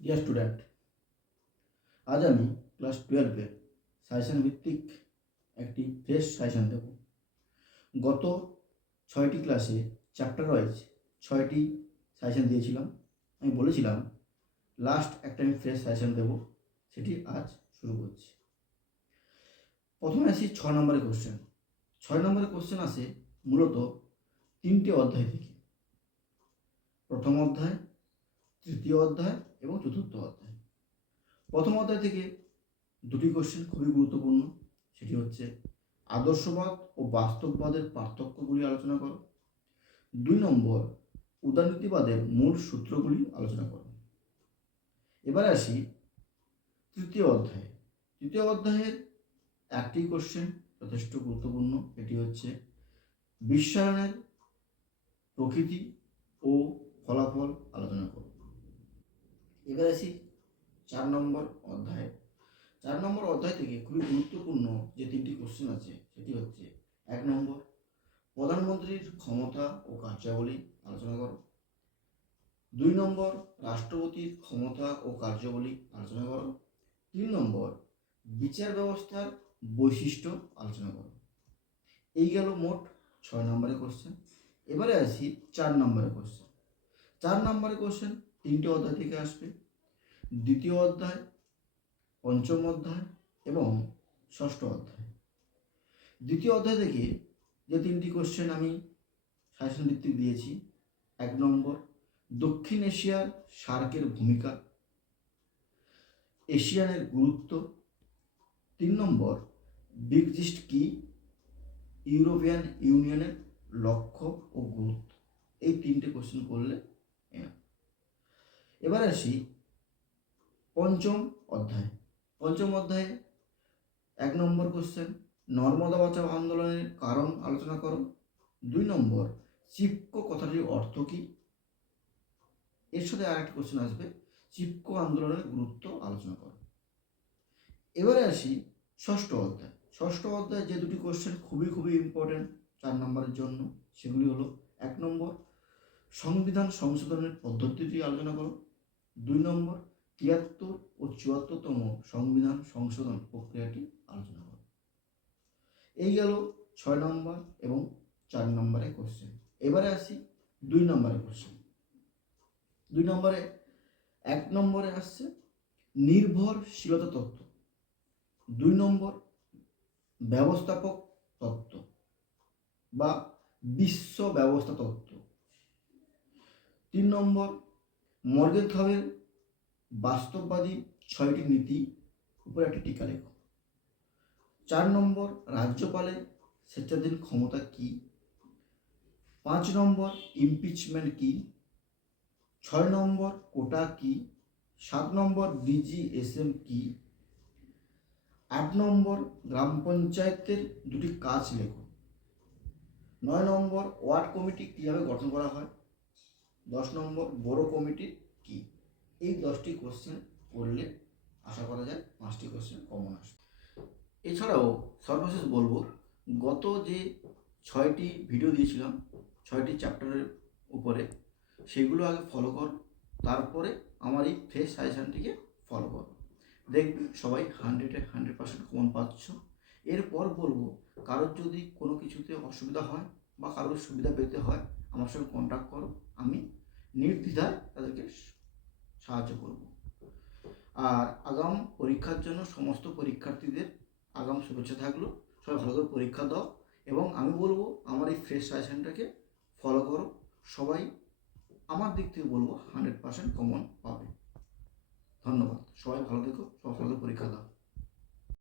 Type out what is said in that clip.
Dear student, আজ আমি class 12-এর suggestion ভিত্তিক একটি ফ্রেশ সাজেশন দেব। গত 6টি ক্লাসে চ্যাপ্টার ওয়াইজ 6টি সাজেশন দিয়েছিলাম। আমি বলেছিলাম লাস্ট একটা আমি ফ্রেশ সাজেশন দেব, সেটি আজ শুরু করছি। প্রথমে আসি 6 নম্বরের কোশ্চেন। 6 নম্বরের কোশ্চেন আসে মূলত 3টে অধ্যায় থেকে। প্রথম অধ্যায়, তৃতীয় অধ্যায় এবং চতুর্থ অধ্যায়। প্রথম অধ্যায় থেকে 2টি কোশ্চেন খুবই গুরুত্বপূর্ণ। সেটি হচ্ছে আদর্শবাদ ও বাস্তববাদের পার্থক্যগুলি আলোচনা করো। 2 নম্বর, উদারনীতিবাদের মূল সূত্রগুলি আলোচনা করো। এবারে আসি তৃতীয় অধ্যায়ে। তৃতীয় অধ্যায়ের একটি কোশ্চেন যথেষ্ট গুরুত্বপূর্ণ, এটি হচ্ছে বিশ্বায়নের প্রকৃতি ও ফলাফল আলোচনা করো। এবার আসি 4 নম্বর অধ্যায়ে। 4 নম্বর অধ্যায় থেকে খুবই গুরুত্বপূর্ণ যে 3টি কোশ্চেন আছে সেটি হচ্ছে 1 নম্বর, প্রধানমন্ত্রীর ক্ষমতা ও কার্যাবলী আলোচনা করো। 2 নম্বর, রাষ্ট্রপতির ক্ষমতা ও কার্যাবলী আলোচনা করো। 3 নম্বর, বিচার ব্যবস্থার বৈশিষ্ট্য আলোচনা করো। এই গেল মোট 6 নম্বরের কোশ্চেন। এবারে আসি 4 নম্বরের কোশ্চেন। 4 নম্বরের কোশ্চেন 3টে অধ্যায় থেকে আসবে। দ্বিতীয় অধ্যায়, পঞ্চম অধ্যায় এবং ষষ্ঠ অধ্যায়। দ্বিতীয় অধ্যায় থেকে যে 3টি কোশ্চেন আমি সাজেশন ভিত্তিক দিয়েছি, 1 নম্বর, দক্ষিণ এশিয়ার সার্কের ভূমিকা, এশিয়ানের গুরুত্ব। 3 নম্বর, ব্রেক্সিট কি, ইউরোপিয়ান ইউনিয়নের লক্ষ্য ও গুরুত্ব। এই 3টে কোশ্চেন করলে এবার আসি পঞ্চম অধ্যায়। পঞ্চম অধ্যায়ে 1 নম্বর কোশ্চেন, নর্মদা বাঁচাও আন্দোলনের কারণ আলোচনা করো। 2 নম্বর, চিপকো কথাটির অর্থ কী। এর সাথে আরেকটি কোশ্চেন আসবে, চিপকো আন্দোলনের গুরুত্ব আলোচনা করো। এবারে আসি ষষ্ঠ অধ্যায়। ষষ্ঠ অধ্যায় যে 2টি কোশ্চেন খুবই ইম্পর্টেন্ট 4 নম্বরের জন্য, সেগুলি হলো 1 নম্বর, সংবিধান সংশোধনের পদ্ধতিটি আলোচনা করো। 2 নম্বর, 73 ও 74তম সংবিধান সংশোধন প্রক্রিয়াটি আলোচনা করো। এই গেল 6 নম্বর এবং 4 নম্বরের কোশ্চেন। এবারে আসি 2 নম্বরের কোশ্চেন। 2 নম্বরে 1 নম্বরে আসছে নির্ভরশীলতা তত্ত্ব। 2 নম্বর, ব্যবস্থাপক তত্ত্ব বা বিশ্ব ব্যবস্থা তত্ত্ব। 3 নম্বর, মর্গেনথ্রপের বাস্তববাদী 6টি নীতি উপর একটি টিকা লেখো। 4 নম্বর, রাজ্যপালের স্বেচ্ছাধীন ক্ষমতা কি। 5 নম্বর, ইমপিচমেন্ট কি। 6 নম্বর, কোটা কি। 7 নম্বর, ডিজিএসএম কি। 8 নম্বর, গ্রাম পঞ্চায়েতের 2টি কাজ লেখো। 9 নম্বর, ওয়ার্ড কমিটি কীভাবে গঠন করা হয়। 10 নম্বর, বড় কমিটি কি। এই 10টি কোশ্চেন করলে আশা করা যায় 5টি কোশ্চেন কমন আসবে। এছাড়াও সর্বশেষ বলবো, গত যে 6টি ভিডিও দিয়েছিলাম 6টি চ্যাপ্টারের উপরে, সেগুলো আগে ফলো কর, তারপরে আমার এই ফ্রেশ সাজেশনটিকে ফলো কর। দেখবি সবাই 100% কমন পাচ্ছ। এরপর বলবো, কারোর যদি কোনো কিছুতে অসুবিধা হয় বা কারোর সুবিধা পেতে হয়, আমার সঙ্গে কন্ট্যাক্ট করো, আমি নির্দ্বিধায় তাদেরকে সাহায্য করব। আর আগাম পরীক্ষার জন্য সমস্ত পরীক্ষার্থীদের আগাম শুভেচ্ছা থাকলো। সবাই ভালো করে পরীক্ষা দাও এবং আমি বলবো আমার এই ফ্রেশ সাজেশনটাকে ফলো করো। সবাই আমার দিক থেকে বলবো 100% কমন পাবে। ধন্যবাদ। সবাই ভালো থেকো, সবাই ভালো করে পরীক্ষা দাও।